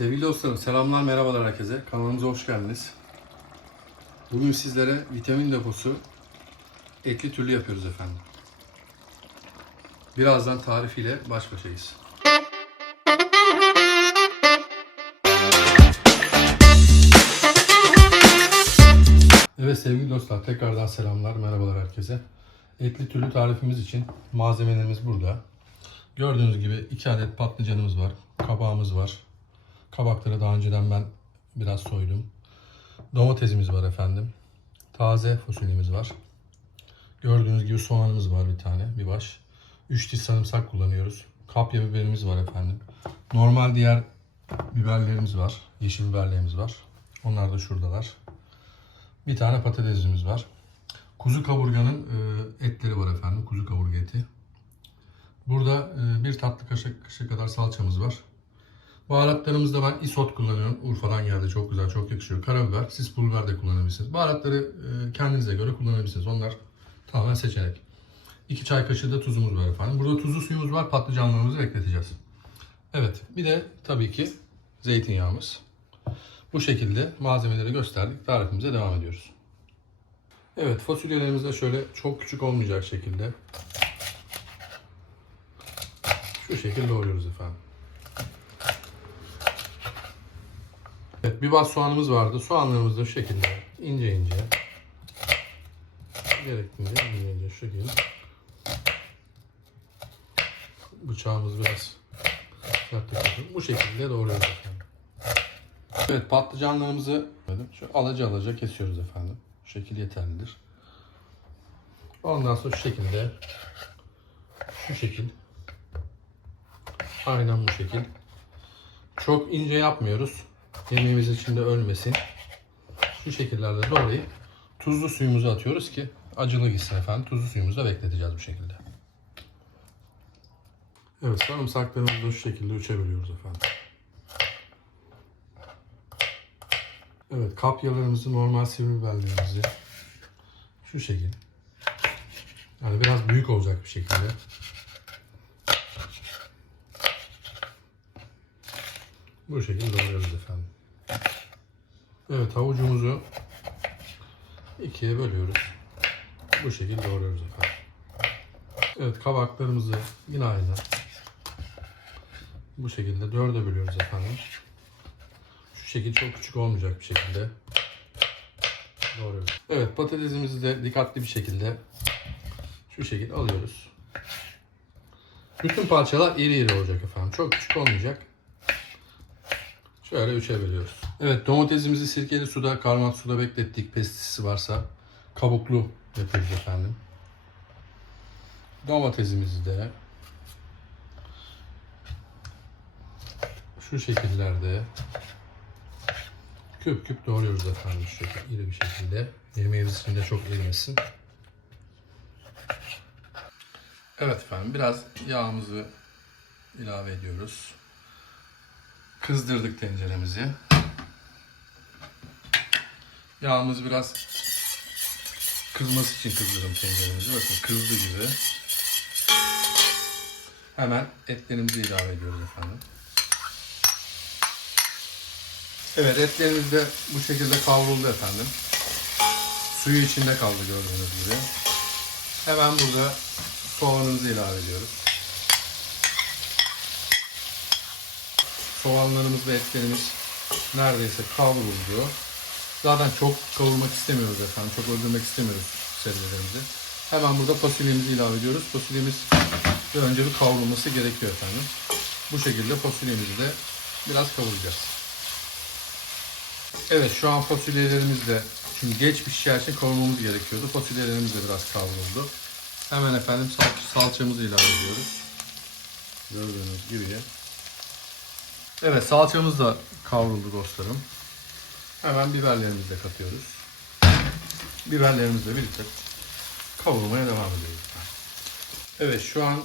Sevgili dostlarım, selamlar, merhabalar herkese. Kanalımıza hoş geldiniz. Bugün sizlere vitamin deposu etli türlü yapıyoruz efendim. Birazdan tarifiyle baş başayız. Evet sevgili dostlar, tekrardan selamlar, merhabalar herkese. Etli türlü tarifimiz için malzemelerimiz burada. Gördüğünüz gibi 2 adet patlıcanımız var, kabağımız var. Kabakları daha önceden ben biraz soydum. Domatesimiz var efendim. Taze fasulyemiz var. Gördüğünüz gibi soğanımız var bir tane, bir baş. 3 diş sarımsak kullanıyoruz. Kapya biberimiz var efendim. Normal diğer biberlerimiz var. Yeşil biberlerimiz var. Onlar da şuradalar. Bir tane patatesimiz var. Kuzu kaburganın e, etleri var efendim. Kuzu kaburga eti. Burada e, bir tatlı kaşık, kadar salçamız var. Baharatlarımızda ben isot kullanıyorum. Urfa'dan geldi. Çok güzel, çok yakışıyor. Karabiber, siz pul de kullanabilirsiniz. Baharatları e, kendinize göre kullanabilirsiniz. Onlar tamamen seçenek. 2 çay kaşığı da tuzumuz var efendim. Burada tuzlu suyumuz var. Patlıcanlarımızı bekleteceğiz. Evet. Bir de tabii ki zeytinyağımız. Bu şekilde malzemeleri gösterdik. Tarifimize devam ediyoruz. Evet fasulyelerimizi de şöyle çok küçük olmayacak şekilde şu şekilde doğruyoruz efendim. Evet bir bas soğanımız vardı. Soğanlarımızı da şu şekilde ince ince gerektiğince ince ince şu şekilde bıçağımız biraz sert bu şekilde doğruyoruz efendim. Evet patlıcanlarımızı şu alaca alaca kesiyoruz efendim. Şu şekil yeterlidir. Ondan sonra şu şekilde şu şekil aynen bu şekil. Çok ince yapmıyoruz. Yemeğimiz içinde ölmesin. Şu şekillerde doğrayıp tuzlu suyumuzu atıyoruz ki acılı gitsin efendim. Tuzlu suyumuzu da bekleteceğiz bu şekilde. Evet sarımsaklarımızı şu şekilde üçe bölüyoruz efendim. Evet kapyalarımızı normal sivri biberlerimizi şu şekil. Yani biraz büyük olacak bir şekilde. Bu şekilde doğruyoruz efendim. Evet havucumuzu ikiye bölüyoruz. Bu şekilde doğruyoruz efendim. Evet kabaklarımızı yine aynı. Bu şekilde dörde bölüyoruz efendim. Şu şekil çok küçük olmayacak bir şekilde doğruyoruz. Evet patatesimizi de dikkatli bir şekilde şu şekilde alıyoruz. Bütün parçalar iri iri olacak efendim. Çok küçük olmayacak. Şöyle üçe bölüyoruz. Evet domatesimizi sirkeli suda, karbonat suda beklettik. Pestisi varsa kabuklu yapıyoruz efendim. Domatesimizi de şu şekillerde küp küp doğruyoruz efendim şu şekilde iri bir şekilde. Yemeğimiz içinde çok erimesin. Evet efendim biraz yağımızı ilave ediyoruz. Kızdırdık tenceremizi. Yağımız biraz kızması için kızdırdım tenceremizi. Bakın kızdı gibi. Hemen etlerimizi ilave ediyoruz efendim. Evet etlerimiz de bu şekilde kavruldu efendim. Suyu içinde kaldı gördüğünüz gibi. Hemen burada soğanımızı ilave ediyoruz. Soğanlarımız ve etlerimiz neredeyse kavruldu. Zaten çok kavurmak istemiyoruz efendim. Çok öldürmek istemiyoruz sebzelerimizi. Hemen burada fasulyemizi ilave ediyoruz. Fasulyemiz de önce bir kavrulması gerekiyor efendim. Bu şekilde fasulyemizi de biraz kavuracağız. Evet şu an fasulyelerimiz de şimdi geç pişeceği için kavurmamız gerekiyordu. Fasulyelerimiz de biraz kavruldu. Hemen efendim salça, salçamızı ilave ediyoruz. Gördüğünüz gibi. Evet salçamız da kavruldu dostlarım. Hemen biberlerimizi de katıyoruz. Biberlerimizle birlikte kavurmaya devam ediyoruz. Evet şu an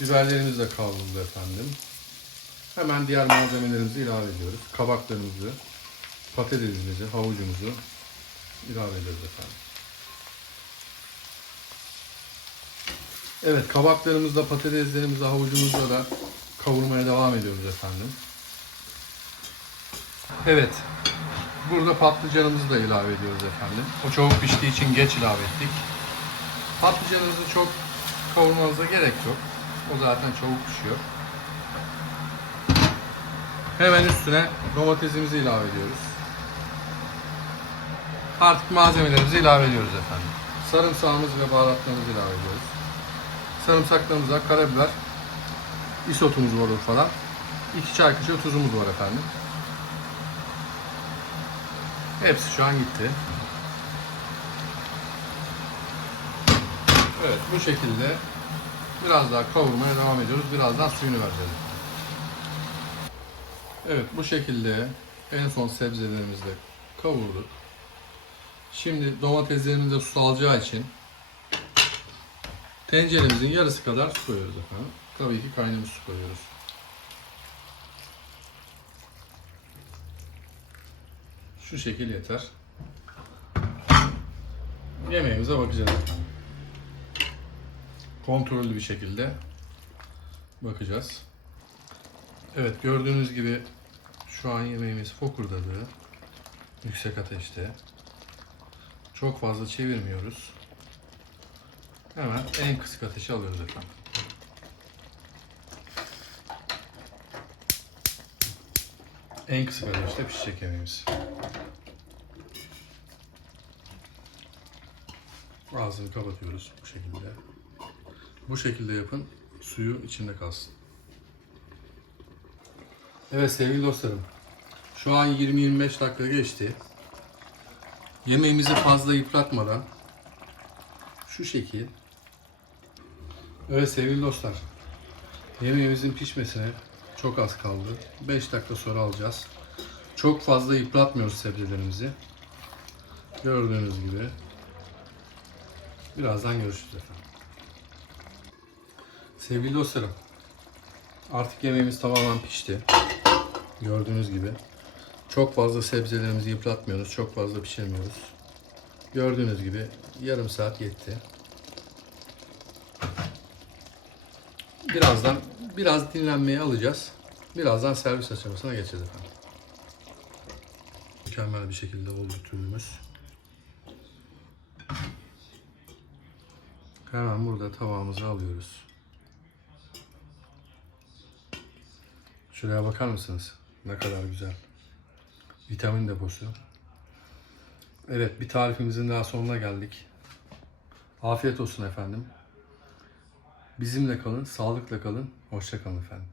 biberlerimiz de kavruldu efendim. Hemen diğer malzemelerimizi ilave ediyoruz. Kabaklarımızı, patatesimizi, havucumuzu ilave ediyoruz efendim. Evet kabaklarımızla, patateslerimizle, havucumuzla da kavurmaya devam ediyoruz efendim. Evet. Burada patlıcanımızı da ilave ediyoruz efendim. O çabuk piştiği için geç ilave ettik. Patlıcanımızı çok kavurmanıza gerek yok. O zaten çabuk pişiyor. Hemen üstüne domatesimizi ilave ediyoruz. Artık malzemelerimizi ilave ediyoruz efendim. Sarımsağımız ve baharatlarımızı ilave ediyoruz. Sarımsaklarımıza karabiber, isotumuz var falan. 2 çay kaşığı tuzumuz var efendim. Hepsi şu an gitti. Evet bu şekilde biraz daha kavurmaya devam ediyoruz. Birazdan suyunu vereceğiz. Evet bu şekilde en son sebzelerimizi de kavurduk. Şimdi domateslerimiz de su alacağı için tenceremizin yarısı kadar su koyuyoruz efendim. Tabii ki kaynamış su koyuyoruz. Şu şekil yeter. Yemeğimize bakacağız. Kontrollü bir şekilde bakacağız. Evet gördüğünüz gibi şu an yemeğimiz fokurdadı. Yüksek ateşte. Çok fazla çevirmiyoruz. Hemen en kısık ateşe alıyoruz efendim. En kısık ateşte pişecek yemeğimiz. Ağzını kapatıyoruz bu şekilde. Bu şekilde yapın. Suyu içinde kalsın. Evet sevgili dostlarım. Şu an 20-25 dakika geçti. Yemeğimizi fazla yıpratmadan şu şekil. Evet sevgili dostlar. Yemeğimizin pişmesine çok az kaldı. 5 dakika sonra alacağız. Çok fazla yıpratmıyoruz sebzelerimizi. Gördüğünüz gibi. Birazdan görüşürüz efendim. Sevgili dostlarım. Artık yemeğimiz tamamen pişti. Gördüğünüz gibi. Çok fazla sebzelerimizi yıpratmıyoruz. Çok fazla pişirmiyoruz. Gördüğünüz gibi yarım saat yetti. Birazdan biraz dinlenmeye alacağız. Birazdan servis aşamasına geçeceğiz efendim. Mükemmel bir şekilde oldu türümüz. Hemen burada tavamızı alıyoruz. Şuraya bakar mısınız? Ne kadar güzel. Vitamin deposu. Evet bir tarifimizin daha sonuna geldik. Afiyet olsun efendim. Bizimle kalın, sağlıkla kalın, hoşça kalın efendim.